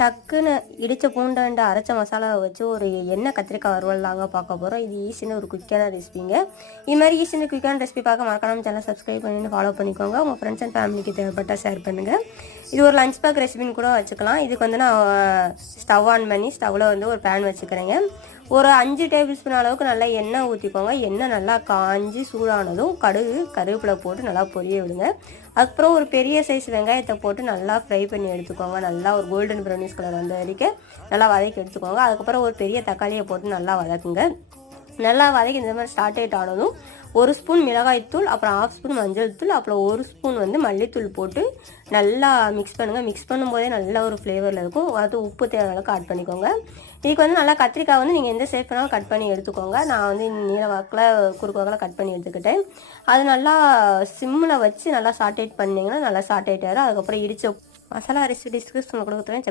டக்குன்னு இடித்த பூண்டாண்டு அரைச்ச மசாலாவை வச்சு ஒரு எண்ணெய் கத்திரிக்காய் வறுவல் தாங்க பார்க்க போகிறோம். இது ஈஸியான ஒரு குயிக்கான ரெசிபிங்க. இது மாதிரி ஈஸியான குயிக்கான ரெசிபி பார்க்க மறக்காம சேனல் சப்ஸ்கிரைப் பண்ணி ஃபாலோ பண்ணிக்கோங்க. உங்கள் ஃப்ரெண்ட்ஸ் அண்ட் ஃபேமிலிக்கு தேவைப்பட்டால் ஷேர் பண்ணுங்கள். இது ஒரு லஞ்ச் பேக் ரெசிபின்னு கூட வச்சுக்கலாம். இதுக்கு வந்து நான் ஸ்டவ் ஆன் பண்ணி ஸ்டவ்வில் வந்து ஒரு பேன் வச்சுக்கிறேங்க. ஒரு 5 டேபிள் ஸ்பூன் அளவுக்கு நல்லா எண்ணெய் ஊற்றிக்கோங்க. எண்ணெய் நல்லா காஞ்சி சூடானதும் கடுகு கருவேப்பிலை போட்டு நல்லா பொரிய விடுங்க. அதுக்கப்புறம் ஒரு பெரிய சைஸ் வெங்காயத்தை போட்டு நல்லா ஃப்ரை பண்ணி எடுத்துக்கோங்க. நல்லா ஒரு கோல்டன் ப்ரௌனிஷ் கலர் வந்த வரைக்கும் நல்லா வதக்கி எடுத்துக்கோங்க. அதுக்கப்புறம் ஒரு பெரிய தக்காளியை போட்டு நல்லா வதக்குங்க. நல்லா வதக்கி இந்த மாதிரி ஸ்டார்ட் ஆனதும் 1 ஸ்பூன் மிளகாய்த்தூள், அப்புறம் 1/2 ஸ்பூன் மஞ்சள் தூள், அப்புறம் 1 ஸ்பூன் வந்து மல்லித்தூள் போட்டு நல்லா மிக்ஸ் பண்ணுங்கள். மிக்ஸ் பண்ணும்போதே நல்ல ஒரு ஃப்ளேவரில் இருக்கும். அது உப்பு தேவையான அளவுக்கு ஆட் பண்ணிக்கோங்க. இதுக்கு வந்து நல்லா கத்திரிக்காய் வந்து நீங்கள் எந்த ஷேப் வேணாலும் கட் பண்ணி எடுத்துக்கோங்க. நான் வந்து நீல வாக்கில் குறுக்கு வாக்கில் கட் பண்ணி எடுத்துக்கிட்டேன். அது நல்லா சிம்மில் வச்சு நல்லா சாட்டேட் பண்ணிங்கன்னா நல்லா சாட்டேட் ஆகிடும். அதுக்கப்புறம் இடித்த மசாலா ரெசிபி டிஸ்கிரிப்ஷனில் கொடுக்குறேன்.